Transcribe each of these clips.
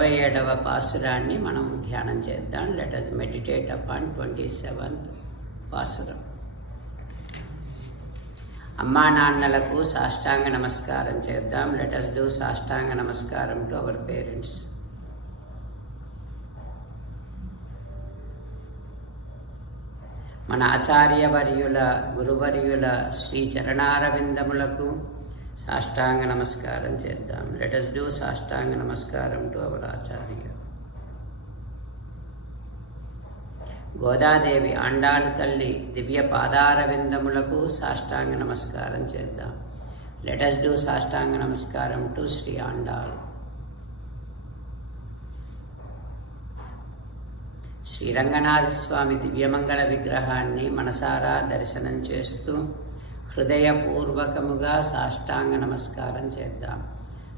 27వ పాసురాన్ని మనం ధ్యానం చేద్దాం. Let us meditate upon 27th pasuram. అమ్మా నాన్నలకు సాష్టాంగ నమస్కారం చేద్దాం. లెట్ us do సాష్టాంగ నమస్కారం టు అవర్ పేరెంట్స్. మన ఆచార్యవర్యుల గురువర్యుల శ్రీ చరణారవిందములకు సాష్టాంగ నమస్కారం చేద్దాం. లెట్ us do సాష్టాంగ నమస్కారం టు అవర్ ఆచార్య. గోదాదేవి ఆండాళ్ తల్లి దివ్య పాదారవిందములకు సాష్టాంగ నమస్కారం చేద్దాం. లెట్ us do సాష్టాంగ నమస్కారం టు శ్రీ ఆండాళ్. శ్రీరంగనాథ స్వామి దివ్యమంగళ విగ్రహాన్ని మనసారా దర్శనం చేస్తూ హృదయపూర్వకముగా సాష్టాంగ నమస్కారం చేద్దాం.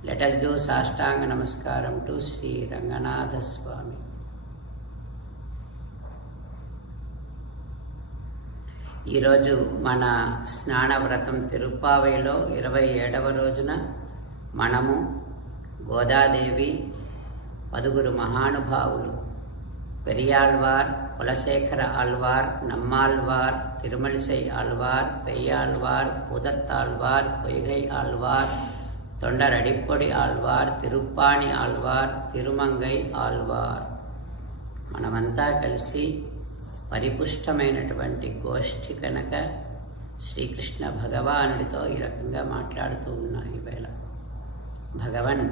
లెట్ us do సాష్టాంగ నమస్కారం టు శ్రీ రంగనాథ స్వామి. ఈరోజు మన స్నానవ్రతం తిరుప్పావైలో 27వ రోజున మనము గోదాదేవి 10 మహానుభావులు పెరియాళ్వార్, కులశేఖర ఆళ్వార్, நம்மாழ்வார், తిరుమలిసై ఆళ్వార్, పెయ్యాళ్వార్, పూదత్తాళ్వార్, పొయ్గై ఆళ్వార్, తొండరడిప్పొడి ఆళ్వార్, తిరుప్పాణి ఆళ్వార్, తిరుమంగై ఆళ్వార్ మనమంతా కలిసి పరిపుష్టమైనటువంటి గోష్ఠి కనుక శ్రీకృష్ణ భగవానుడితో ఈ రకంగా మాట్లాడుతూ ఉన్నాం. ఈవేళ భగవన్,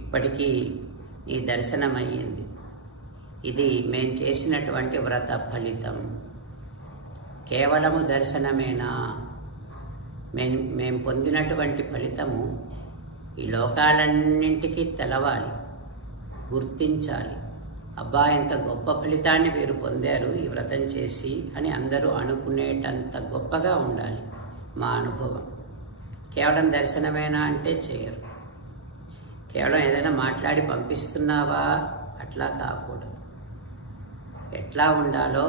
ఇప్పటికీ నీ దర్శనమయ్యింది. ఇది మేం చేసినటువంటి వ్రత ఫలితం. కేవలము దర్శనమేనా? మేం పొందినటువంటి ఫలితము ఈ లోకాలన్నింటికీ తెలవాలి, గుర్తించాలి. అబ్బా, ఎంత గొప్ప ఫలితాన్ని వీరు పొందారు ఈ వ్రతం చేసి అని అందరూ అనుకునేటంత గొప్పగా ఉండాలి మా అనుభవం. కేవలం దర్శనమేనా అంటే చేయరు. కేవలం ఏదైనా మాట్లాడి పంపిస్తున్నావా అట్లా కాకూడదు. ఎట్లా ఉండాలో,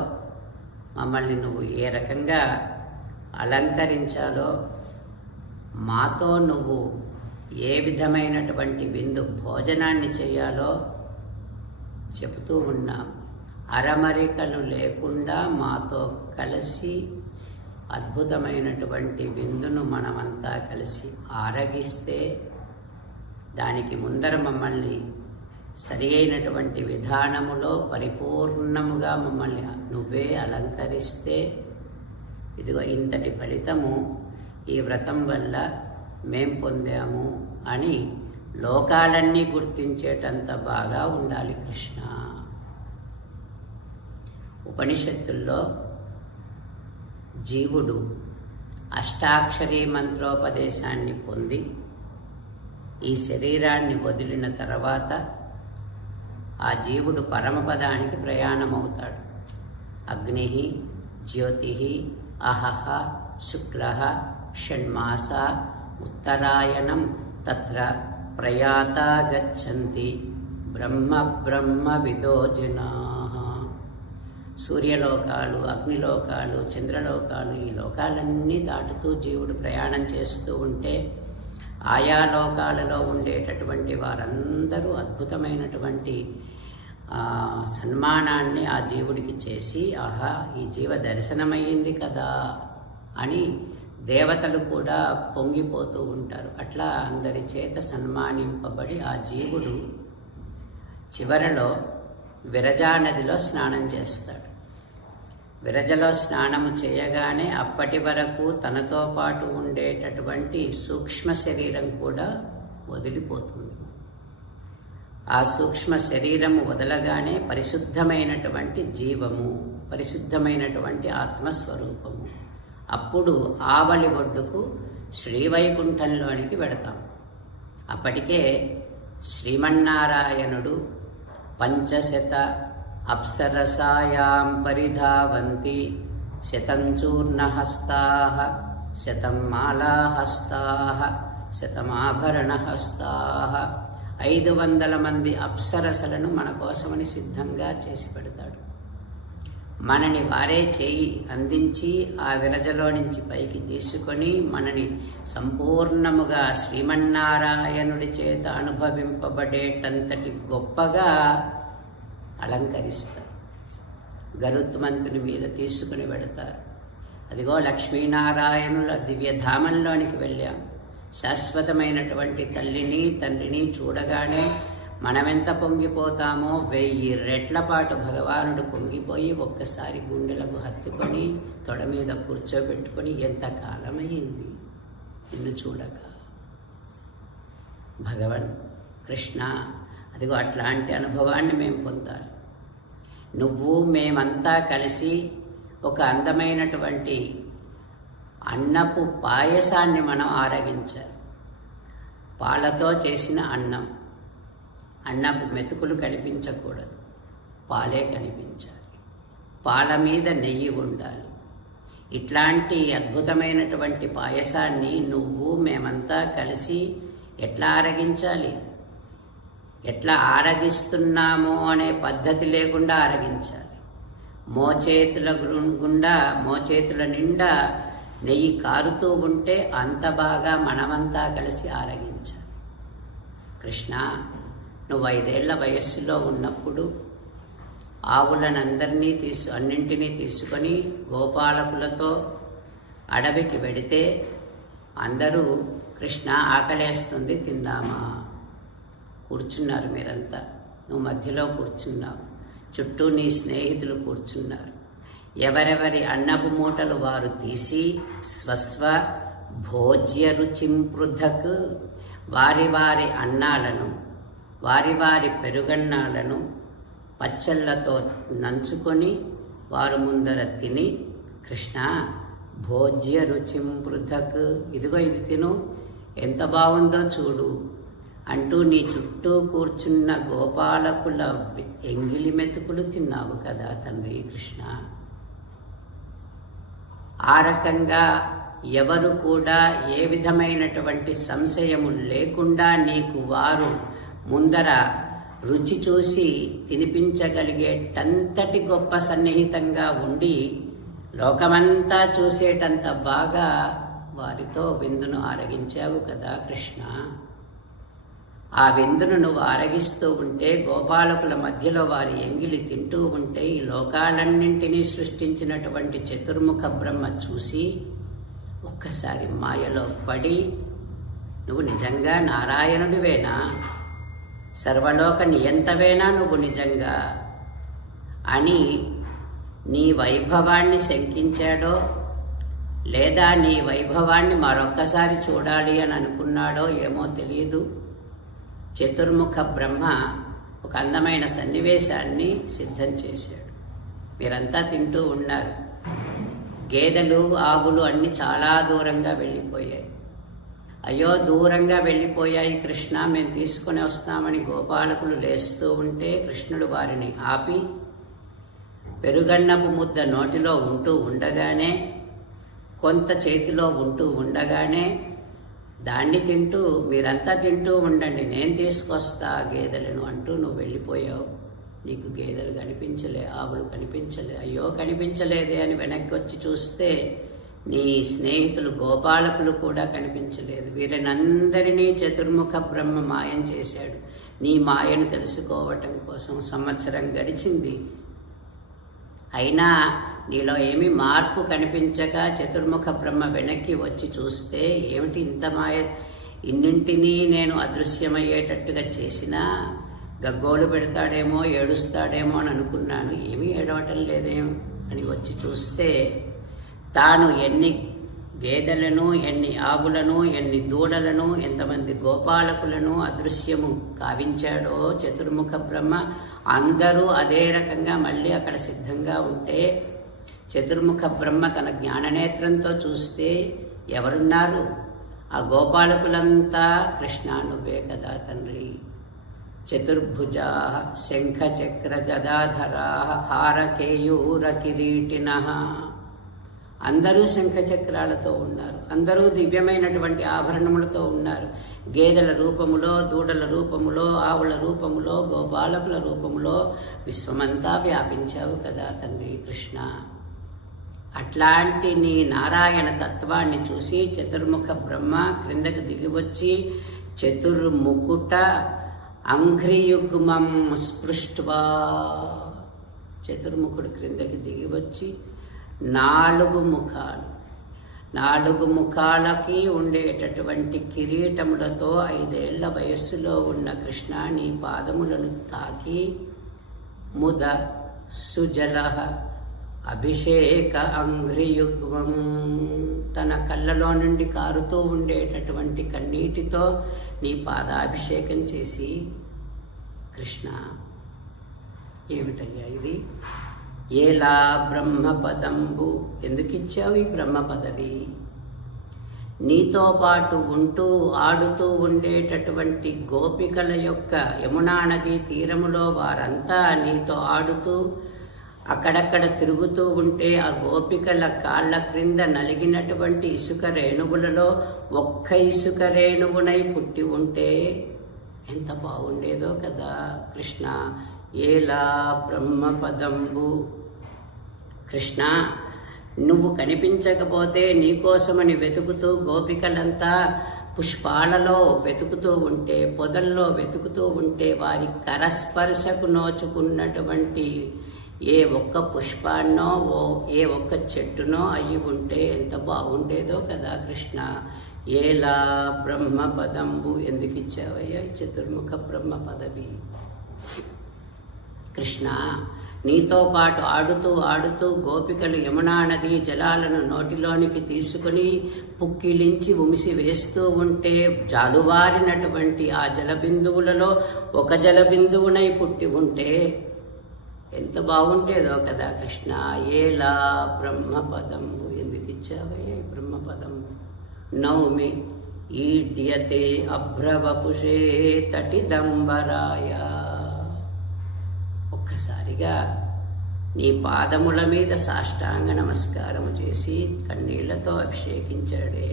మమ్మల్ని నువ్వు ఏ రకంగా అలంకరించాలో, మాతో నువ్వు ఏ విధమైనటువంటి విందు భోజనాన్ని చేయాలో చెబుతూ ఉన్నాం. అరమరికలు లేకుండా మాతో కలిసి అద్భుతమైనటువంటి విందును మనమంతా కలిసి ఆరగిస్తే, దానికి ముందర మమ్మల్ని సరి అయినటువంటి విధానములో పరిపూర్ణముగా మమ్మల్ని నువ్వే అలంకరిస్తే, ఇదిగో ఇంతటి ఫలితము ఈ వ్రతం వల్ల మేం పొందాము అని లోకాలన్నీ గుర్తించేటంత బాగా ఉండాలి కృష్ణ. ఉపనిషత్తుల్లో జీవుడు అష్టాక్షరీ మంత్రోపదేశాన్ని పొంది ఈ శరీరాన్ని వదిలిన తర్వాత ఆ జీవుడు పరమపదానికి ప్రయాణమవుతాడు. అగ్ని, జ్యోతి, అహహ, శుక్ల, షణ్మాస, ఉత్తరాయణం తత్ర ప్రయాతా గచ్చంతి బ్రహ్మ బ్రహ్మ విదో జనాః. సూర్యలోకాలు, అగ్నిలోకాలు, చంద్రలోకాలు, ఈ లోకాలన్నీ దాటుతూ జీవుడు ప్రయాణం చేస్తూ ఉంటే ఆయా లోకాలలో ఉండేటటువంటి వారందరూ అద్భుతమైనటువంటి సన్మానాన్ని ఆ జీవుడికి చేసి, ఆహా, ఈ జీవ దర్శనమయ్యింది కదా అని దేవతలు కూడా పొంగిపోతూ ఉంటారు. అట్లా అందరి చేత సన్మానింపబడి ఆ జీవుడు చివరలో విరజా నదిలో స్నానం చేస్తాడు. విరజలో స్నానము చేయగానే అప్పటి వరకు తనతో పాటు ఉండేటటువంటి సూక్ష్మ శరీరం కూడా వదిలిపోతుంది. ఆ సూక్ష్మ శరీరము వదలగానే పరిశుద్ధమైనటువంటి జీవము, పరిశుద్ధమైనటువంటి ఆత్మస్వరూపము. అప్పుడు ఆవలి ఒడ్డుకు శ్రీవైకుంఠంలోనికి వెడతాం. అప్పటికే శ్రీమన్నారాయణుడు 500 అప్సరసాయాం పరిధావంతి 100 చూర్ణహస్తాః 100 మాలాహస్తాః 100 ఆభరణహస్తాః. 500 మంది అప్సరసలను మన కోసమని సిద్ధంగా చేసి పెడతాడు. మనని వారే చేయి అందించి ఆ విరజలో నుంచి పైకి తీసుకొని మనని సంపూర్ణముగా శ్రీమన్నారాయణుడి చేత అనుభవింపబడేటంతటి గొప్పగా అలంకరిస్తారు. గరుత్మంతుని మీద తీసుకుని వెడతారు. అదిగో లక్ష్మీనారాయణుల దివ్యధామంలోనికి వెళ్ళాం. శాశ్వతమైనటువంటి తల్లిని తండ్రిని చూడగానే మనమెంత పొంగిపోతామో 1000 రెట్ల పాటు భగవానుడు పొంగిపోయి ఒక్కసారి గుండెలకు హత్తుకొని తొడ మీద కూర్చోబెట్టుకొని ఎంత కాలమయ్యింది నిన్ను చూడక భగవన్ కృష్ణ. అదిగో అట్లాంటి అనుభవాన్ని మేము పొందాలి. నువ్వు మేమంతా కలిసి ఒక అందమైనటువంటి అన్నపు పాయసాన్ని మనం ఆరగించాలి. పాలతో చేసిన అన్నం. అన్నపు మెతుకులు కనిపించకూడదు, పాలే కనిపించాలి. పాల మీద నెయ్యి ఉండాలి. ఇట్లాంటి అద్భుతమైనటువంటి పాయసాన్ని నువ్వు మేమంతా కలిసి ఎట్లా ఆరగించాలి? ఎట్లా ఆరగిస్తున్నామో అనే పద్ధతి లేకుండా ఆరగించాలి. మోచేతుల నిండా నెయ్యి కారుతూ ఉంటే అంత బాగా మనమంతా కలిసి ఆరగించాలి. కృష్ణ, నువ్వు 5 ఏళ్ల వయస్సులో ఉన్నప్పుడు ఆవులనందరినీ అన్నింటినీ తీసుకొని గోపాలకులతో అడవికి వెడితే అందరూ కృష్ణ ఆకలేస్తుంది తిందామా కూర్చున్నారు. మీరంతా నువ్వు మధ్యలో కూర్చున్నావు, చుట్టూ నీ స్నేహితులు కూర్చున్నారు. ఎవరెవరి అన్నపు మూటలు వారు తీసి స్వస్వ భోజ్య రుచిం పృథక్ వారి వారి అన్నాలను వారి వారి పెరుగన్నాలను పచ్చళ్ళతో నంచుకొని వారు ముందర తిని కృష్ణ భోజ్య రుచిం పృథక్, ఇదిగో ఇది తిను, ఎంత బాగుందో చూడు అంటూ నీ చుట్టూ కూర్చున్న గోపాలకుల ఎంగిలి మెతుకులు తిన్నావు కదా తండ్రి కృష్ణ. ఆ రకంగా ఎవరు కూడా ఏ విధమైనటువంటి సంశయము లేకుండా నీకు వారు ముందర రుచి చూసి తినిపించగలిగేటంతటి గొప్ప సన్నిహితంగా ఉండి లోకమంతా చూసేటంత బాగా వారితో విందును ఆరగించావు కదా కృష్ణ. ఆ విందును నువ్వు ఆరగిస్తూ ఉంటే గోపాలకుల మధ్యలో వారి ఎంగిలి తింటూ ఉంటే ఈ లోకాలన్నింటినీ సృష్టించినటువంటి చతుర్ముఖ బ్రహ్మ చూసి ఒక్కసారి మాయలో పడి నువ్వు నిజంగా నారాయణుడివేనా, సర్వలోక నియంతవేనా నువ్వు నిజంగా అని నీ వైభవాన్ని శంకించాడో లేదా నీ వైభవాన్ని మరొక్కసారి చూడాలి అని అనుకున్నాడో ఏమో తెలియదు. చతుర్ముఖ బ్రహ్మ ఒక అందమైన సన్నివేశాన్ని సిద్ధం చేశాడు. మీరంతా తింటూ ఉన్నారు. గేదెలు ఆవులు అన్నీ చాలా దూరంగా వెళ్ళిపోయాయి. అయ్యో దూరంగా వెళ్ళిపోయాయి కృష్ణ, మేము తీసుకొని వస్తామని గోపాలకులు లేస్తూ ఉంటే కృష్ణుడు వారిని ఆపి పెరుగన్నపు ముద్ద నోటిలో ఉంటూ ఉండగానే కొంత చేతిలో ఉంటూ ఉండగానే దాన్ని తింటూ మీరంతా తింటూ ఉండండి, నేను తీసుకొస్తా గేదెలను అంటూ నువ్వు వెళ్ళిపోయావు. నీకు గేదెలు కనిపించలే, ఆవులు కనిపించలే. అయ్యో కనిపించలేదే అని వెనక్కి వచ్చి చూస్తే నీ స్నేహితులు గోపాలకులు కూడా కనిపించలేదు. వీరినందరినీ చతుర్ముఖ బ్రహ్మ మాయం చేశాడు. నీ మాయను తెలుసుకోవటం కోసం సంవత్సరం గడిచింది. అయినా నీలో ఏమీ మార్పు కనిపించక చతుర్ముఖ బ్రహ్మ వెనక్కి వచ్చి చూస్తే ఏమిటి ఇంత మాయ, ఇన్నింటినీ నేను అదృశ్యమయ్యేటట్టుగా చేసినా గగ్గోలు పెడతాడేమో ఏడుస్తాడేమో అని అనుకున్నాను, ఏమీ ఏడవటం లేదేమో అని వచ్చి చూస్తే తాను ఎన్ని గేదెలను ఎన్ని ఆవులను ఎన్ని దూడలను ఎంతమంది గోపాలకులను అదృశ్యము కావించాడో చతుర్ముఖ బ్రహ్మ. అందరూ అదే రకంగా మళ్ళీ అక్కడ సిద్ధంగా ఉంటే చతుర్ముఖ బ్రహ్మ తన జ్ఞాననేత్రంతో చూస్తే ఎవరున్నారు? ఆ గోపాలకులంతా కృష్ణ నువ్వే కదా తండ్రి. చతుర్భుజా శంఖ చక్ర గదాధరా హారకేయూర కిరీటిన అందరూ శంఖచక్రాలతో ఉన్నారు, అందరూ దివ్యమైనటువంటి ఆభరణములతో ఉన్నారు. గేదెల రూపములో, దూడల రూపములో, ఆవుల రూపములో, గోపాలకుల రూపములో విశ్వమంతా వ్యాపించావు కదా తండ్రి కృష్ణ. అట్లాంటి నీ నారాయణ తత్వాన్ని చూసి చతుర్ముఖ బ్రహ్మ క్రిందకు దిగివచ్చి చతుర్ముకుట అంఘ్రియుగ్మం స్పృష్ట్వా, చతుర్ముఖుడు క్రిందకి దిగివచ్చి 4 ముఖాలు, 4 ముఖాలకి ఉండేటటువంటి కిరీటములతో 5 ఏళ్ల వయస్సులో ఉన్న కృష్ణ నీ పాదములను తాకి ముద సుజల అభిషేక అంఘ్రియుగ్మం, తన కళ్ళలో నుండి కారుతూ ఉండేటటువంటి కన్నీటితో నీ పాదాభిషేకం చేసి, కృష్ణ ఏమిటయ్యా ఇది? ఏలా బ్రహ్మపదంబు, ఎందుకు ఇచ్చావు ఈ బ్రహ్మ పదవి? నీతో పాటు ఉంటూ ఆడుతూ ఉండేటటువంటి గోపికల యొక్క యమునా నది తీరములో వారంతా నీతో ఆడుతూ అక్కడక్కడ తిరుగుతూ ఉంటే ఆ గోపికల కాళ్ళ క్రింద నలిగినటువంటి ఇసుక రేణువులలో ఒక్క ఇసుక రేణువునై పుట్టి ఉంటే ఎంత బాగుండేదో కదా కృష్ణ. ఏలా బ్రహ్మపదంబు, కృష్ణ నువ్వు కనిపించకపోతే నీకోసమని వెతుకుతూ గోపికలంతా పుష్పాలలో వెతుకుతూ ఉంటే, పొదల్లో వెతుకుతూ ఉంటే వారి కరస్పర్శకు నోచుకున్నటువంటి ఏ ఒక్క పుష్పాన్నో ఏ ఒక్క చెట్టునో అయ్యి ఉంటే ఎంత బాగుండేదో కదా కృష్ణ. ఏలా బ్రహ్మపదంబు, ఎందుకు ఇచ్చావయ్యా చతుర్ముఖ బ్రహ్మ పదవి? కృష్ణ నీతో పాటు ఆడుతూ ఆడుతూ గోపికలు యమునా నది జలాలను నోటిలోనికి తీసుకుని పుక్కిలించి ఉమిసి వేస్తూ ఉంటే జాలువారినటువంటి ఆ జలబిందువులలో ఒక జలబిందువునై పుట్టి ఉంటే ఎంత బాగుండేదో కదా కృష్ణ. ఏలా బ్రహ్మపదంబు, ఎందుకు ఇచ్చావయ్యా బ్రహ్మపదంబు? నౌమి ఈడ్యతే అభ్రవపుషే తటిదంబరాయ, ఒక్కసారిగా నీ పాదముల మీద సాష్టాంగ నమస్కారము చేసి కన్నీళ్లతో అభిషేకించాడే.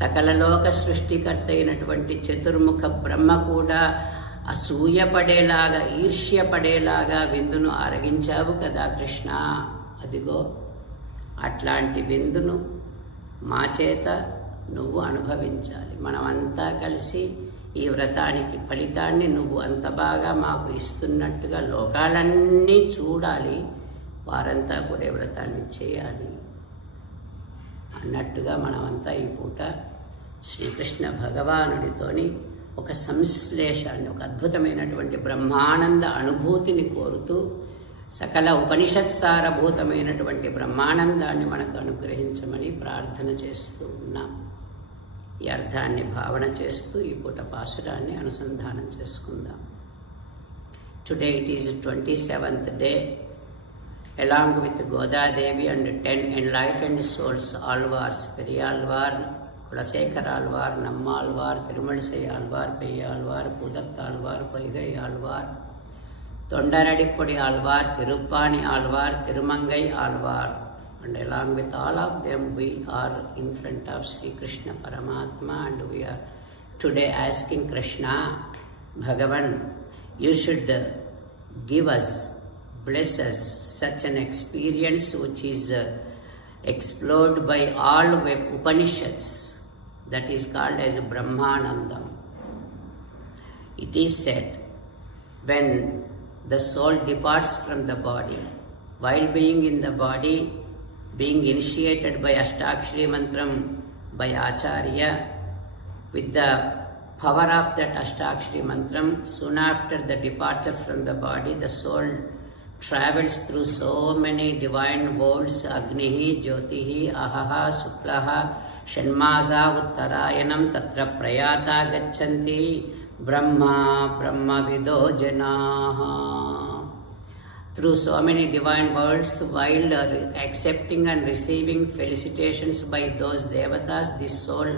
సకల లోక సృష్టికర్త అయినటువంటి చతుర్ముఖ బ్రహ్మ కూడా అసూయపడేలాగా, ఈర్ష్యపడేలాగా విందును ఆరగించావు కదా కృష్ణ. అదిగో అట్లాంటి విందును మా చేత నువ్వు అనుభవించాలి. మనమంతా కలిసి ఈ వ్రతానికి ఫలితాన్ని నువ్వు అంత బాగా మాకు ఇస్తున్నట్టుగా లోకాలన్నీ చూడాలి, వారంతా కూడా వ్రతాన్ని చేయాలి అన్నట్టుగా మనమంతా ఈ పూట శ్రీకృష్ణ భగవానుడితోని ఒక సంశ్లేషాన్ని, ఒక అద్భుతమైనటువంటి బ్రహ్మానంద అనుభూతిని కోరుతూ సకల ఉపనిషత్సారభూతమైనటువంటి బ్రహ్మానందాన్ని మనకు అనుగ్రహించమని ప్రార్థన చేస్తూ ఉన్నాం. ఈ అర్థాన్ని భావన చేస్తూ ఈ పూట పాసురాన్ని అనుసంధానం చేసుకుందాం. Today it is 27th day. Along with Godadevi and 10 enlightened souls, Alvars, Periyalvar, Kulasekar Alvar, Nammalvar, Tirumalsai Alvar, Peyyalvar, Pudattalvar, Poigai Alvar, Tondaradippudi Alvar, Tiruppani Alvar, Tirumangai Alvar, and along with all of them we are in front of Sri Krishna Paramatma, and we are today asking Krishna, Bhagavan, you should give us, bless us such an experience which is explored by all Upanishads, that is called as Brahmanandam. It is said, when the soul departs from the body, while being in the body, being initiated by Ashtakshari Mantram by Acharya, with the power of that Ashtakshari Mantram, soon after the departure from the body, the soul travels through so many divine worlds: Agnihi, Jyotihi, Ahaha, Suklaha, Shanmasa, Uttarayanam, Tatra Prayata Gachanti, Brahma, Brahmavido Janaha. Through so many divine worlds, while accepting and receiving felicitations by those devatas, this soul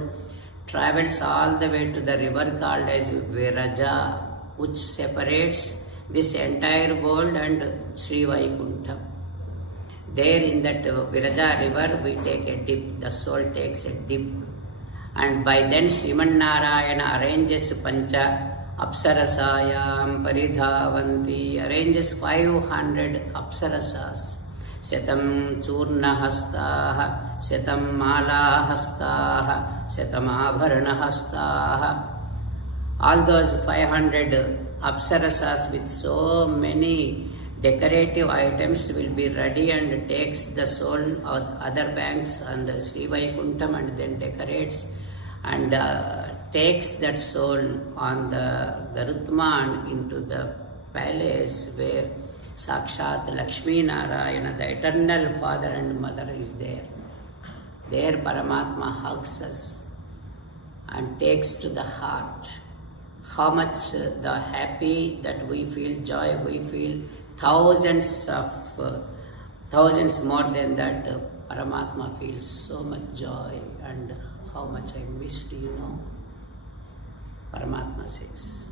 travels all the way to the river called as Viraja, which separates this entire world and Sri Vaikuntham. There in that Viraja river, we take a dip, the soul takes a dip. And by then Sriman Narayana arranges Pancha Apsarasayam Paridhavanti, arranges 500 Apsarasas. Shatam Churna Hastaha, Shatam Mala Hastaha, Shatam Abharana Hastaha. All those 500 Apsarasas with so many decorative items will be ready and takes the soul of other banks and Sri Vaikuntham and then decorates and takes that soul on the Garutman into the palace where Sakshat Lakshmi Narayana, the eternal father and mother, is there. There Paramatma hugs us and takes to the heart how much the happy that we feel, joy we feel, thousands more than that Paramatma feels so much joy and how much I missed, Paramatma says.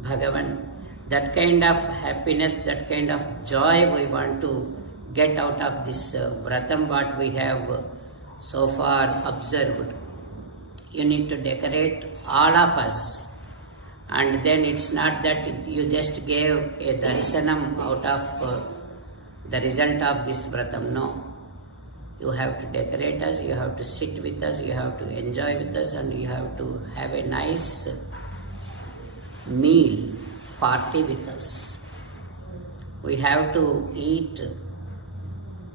Bhagavan, that kind of happiness, that kind of joy we want to get out of this vratam what we have so far observed. You need to decorate all of us. And then it's not that you just gave a darshanam out of the result of this vratam. No. You have to decorate us, you have to sit with us, you have to enjoy with us, and you have to have a nice meal, party with us. We have to eat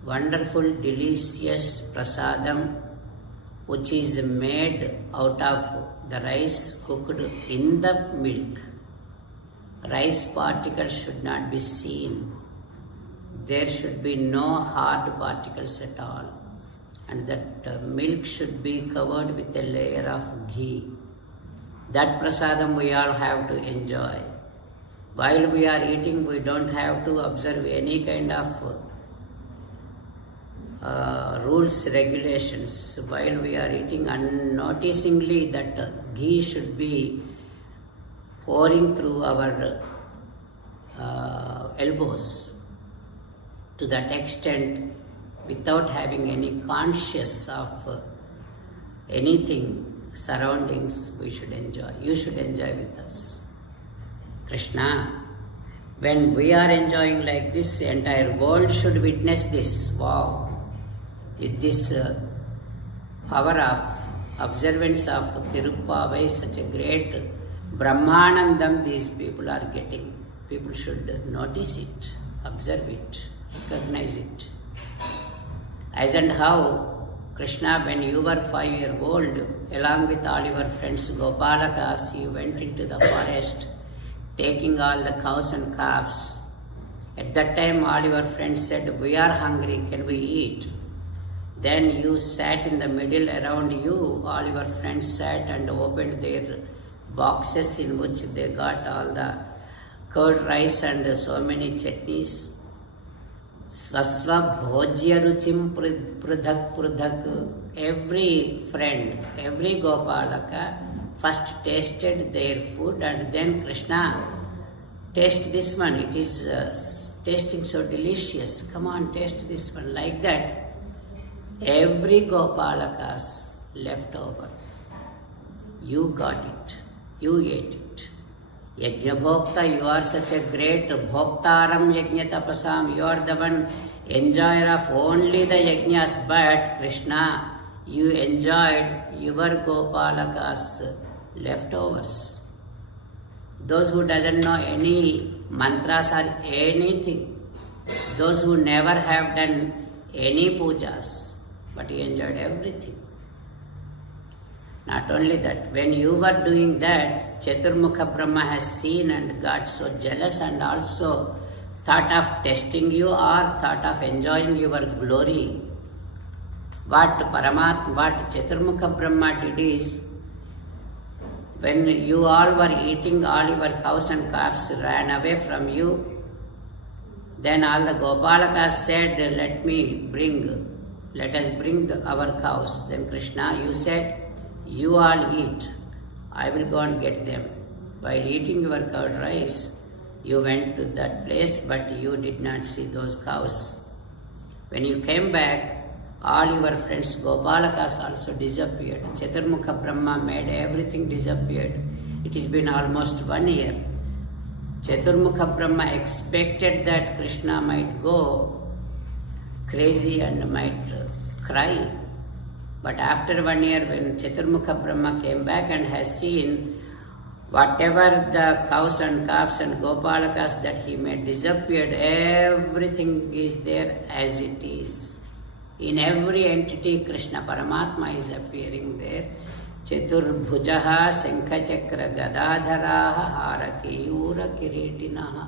wonderful, delicious prasadam which is made out of the rice cooked in the milk. Rice particles should not be seen. There should be no hard particles at all. And that milk should be covered with a layer of ghee. That prasadam we all have to enjoy. While we are eating, we don't have to observe any kind of rules, regulations. While we are eating, unnoticingly that ghee should be pouring through our elbows to that extent without having any conscious of anything, surroundings. We should enjoy. You should enjoy with us. Krishna, when we are enjoying like this, the entire world should witness this. Wow! With this power of observance of Tirupavai, such a great Brahmanandam these people are getting. People should notice it, observe it, recognize it. As and how, Krishna, when you were 5 years old, along with all your friends Gopalakas, you went into the forest, taking all the cows and calves. At that time, all your friends said, "We are hungry, can we eat?" Then you sat in the middle. Around you, all your friends sat and opened their boxes in which they got all the curd rice and so many chutneys. Swasva bhojya ruchim prudhak prudhak. Every friend, every Gopalaka first tasted their food and then Krishna, taste this one. It is tasting so delicious. Come on, taste this one. Like that. Every Gopalakas left over. You got it. You ate it. Yajna Bhokta, you are such a great Bhoktaram Yajna Tapasam. You are the one enjoyer of only the Yajnas. But Krishna, you enjoyed your Gopalakas leftovers. Those who doesn't know any mantras or anything. Those who never have done any pujas. But you enjoyed everything. Not only that, when you were doing that, Chaturmukha Brahma has seen and got so jealous and also thought of testing you or thought of enjoying your glory. What Chaturmukha Brahma did is, when you all were eating, all your cows and calves ran away from you. Then all the Gopalakas said, let us bring our cows. Then Krishna, you said, you all eat. I will go and get them. While eating your curd rice, you went to that place, but you did not see those cows. When you came back, all your friends Gopalakas also disappeared. Chaturmukha Brahma made everything disappeared. It has been almost 1 year. Chaturmukha Brahma expected that Krishna might go crazy and might cry. But after 1 year, when Chaturmukha Brahma came back and has seen whatever the cows and calves and Gopalakas that he made disappeared, everything is there as it is. In every entity, Krishna Paramatma is appearing there. Chaturbhujaha Sankhachakra Gadadharaha Harakeyura Kiritinaha.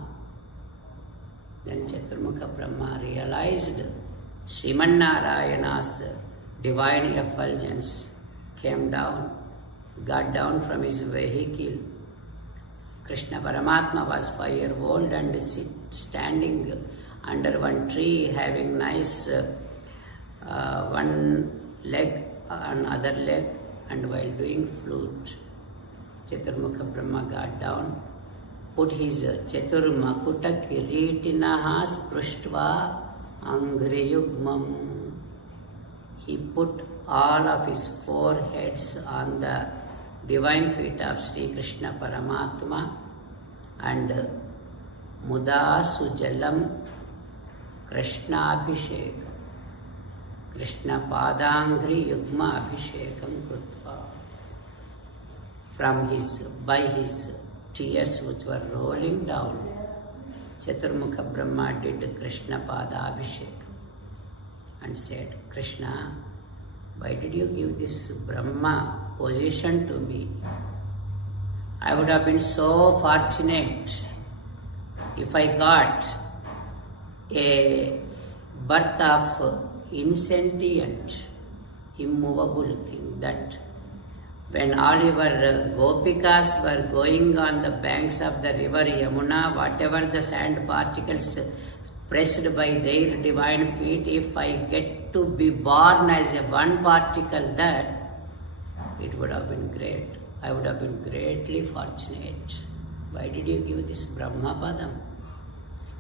Then Chaturmukha Brahma realized Srimannarayana's divine effulgence came down, got down from his vehicle. Krishna Paramatma was 5 years old and standing under one tree, having nice one leg, another leg, and while doing flute. Chaturmukha Brahma got down, put his Chaturmakuta Kiritinaha Spruštva Angriyugmam. He put all of his 4 heads on the divine feet of Sri Krishna Paramatma and Muda Sujalam Krishna Abhishekam. Krishna Padangri Yugma Abhishekam Krutva. By his tears which were rolling down, Chaturmukha Brahma did Krishna Pada Abhishekam and said, Krishna, why did you give this Brahma position to me? I would have been so fortunate if I got a birth of insentient, immovable thing, that when all your Gopikas were going on the banks of the river Yamuna, whatever the sand particles pressed by their divine feet, if I get to be born as a one particle, that it would have been great. I would have been greatly fortunate. Why did you give this Brahma Padam?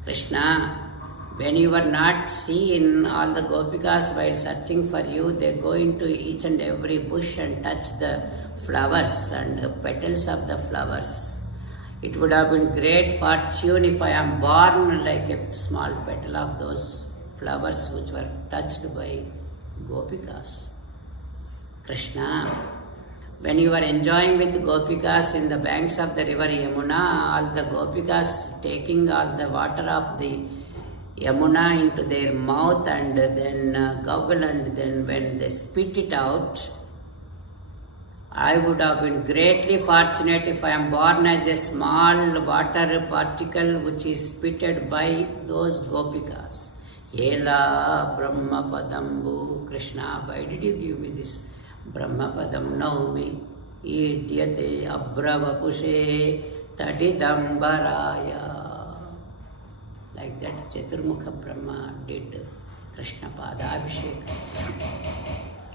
Krishna, when you were not seen, all the Gopikas while searching for you, they go into each and every bush and touch the flowers and the petals of the flowers. It would have been great fortune if I am born like a small petal of those flowers which were touched by Gopikas. Krishna, when you were enjoying with Gopikas in the banks of the river Yamuna, all the Gopikas taking all the water of the Yamuna into their mouth and then goggle, and then when they spit it out, I would have been greatly fortunate if I am born as a small water particle which is spitted by those Gopikas. Yela Brahma Padambu. Krishna, why did you give me this Brahma Padam? Naumi Idyate Abravapushe Tadidambaraya. Like that, Chaturmukha Brahma did Krishna Padabhishek.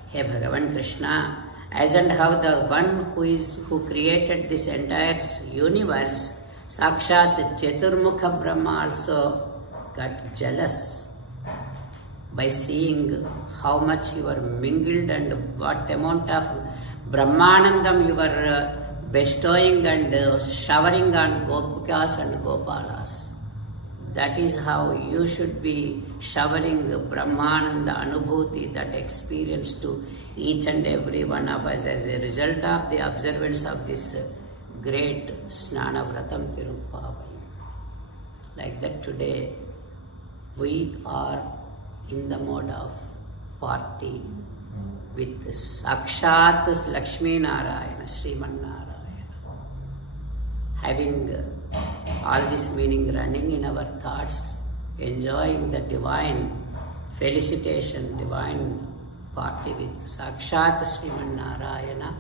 Hey Bhagavan Krishna, as and how the one who created this entire universe, Sakshat Chaturmukha Brahma also got jealous by seeing how much you were mingled and what amount of Brahmanandam you were bestowing and showering on Gopikas and Gopalas. That is how you should be showering Brahmananda Anubhuti, that experience, to each and every one of us as a result of the observance of this great Snana Vratam Tirupavai. Like that today, we are in the mode of party with Sakshat Lakshmi Narayana, Sriman Narayana. Having all this meaning running in our thoughts, enjoying the divine felicitation, divine party with Sakshat Sriman Narayana,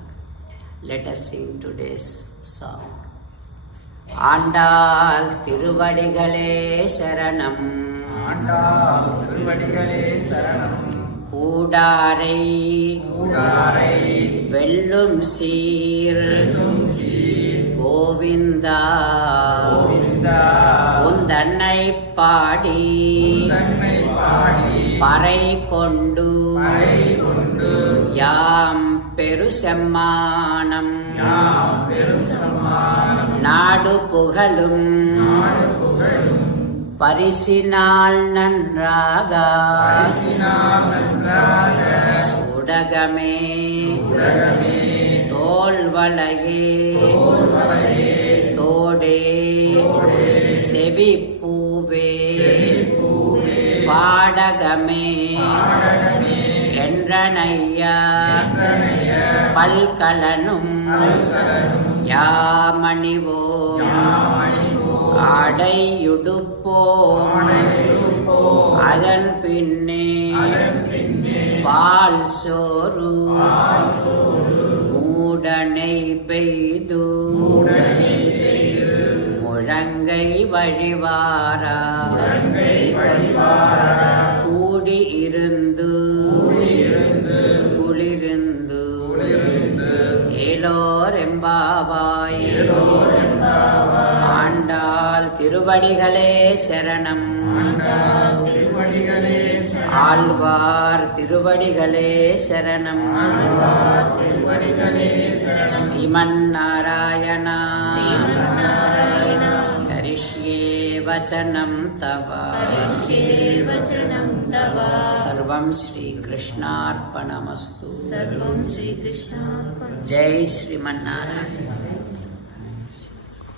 let us sing today's song. Andal Tiruvadigalé Sharanam. Andal Tiruvadigalé Sharanam. Koodarai Vellum Seer Govinda Undannai Paadi பறை கொண்டு கொண்டு யாம் பெரு செம்மானம் யாம் பெரும் சம்மானம் நாடு புகழும் நாடு புகழும் பரிசினால் நன்றாக பரிசினால் நன்றாக சுடகமே உலகமே தோல்வளையே தோல்வளையே தோடே தோடே செவிப்பூவே பூவே பாடகமே பாடகமே என்றனையா என்றனைய பல்கலனும் பல்கலனும் யாமணிவோ யாமணிவோ ஆடையுடுப்போம் ஆணையுடுப்போம் அதன் பின்னே அதன் பின்னே பால் சோறு பால் சோறு மூடனை பெய்து உடனே பெய்து முழங்கை வழிவாரா உலகை வழிவார கூடி இருந்து கூடியிருந்து குளிருந்து குளிர்ந்து ஏலோரெம்பாவாய் ஏலோரெம்பாவாய் ஆண்டாள் திருவடிகளே சரணம் ஆண்டாள் திருவடிகளே சரணம் ஆழ்வார் திருவடிகளே சரணம் ஆழ்வார் திருவடிகளே சரணம் ஸ்ரீமன்னாராயணா கரிஷ்யே வச்சனம் தவ वचनं तव சர்வம் ஸ்ரீகிருஷ்ணார்ப்பணமஸ்து सर्वं श्रीकृष्णार्पणम् ஜெய் ஸ்ரீமன்னாராயண